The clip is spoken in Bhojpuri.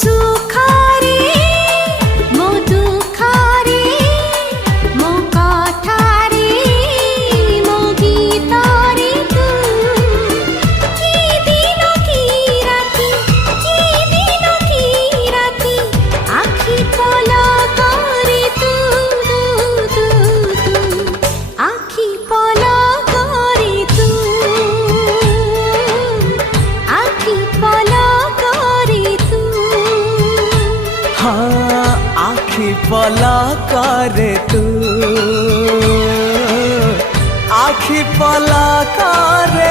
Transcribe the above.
सुखारे मो दुखारे मो कथारे मो गीतारे तू की दिन की राती आखि पलकरे तू आखि पलकरे तू आखि पलकरे तू हाँ आखि पलकरे तू आखि पलकरे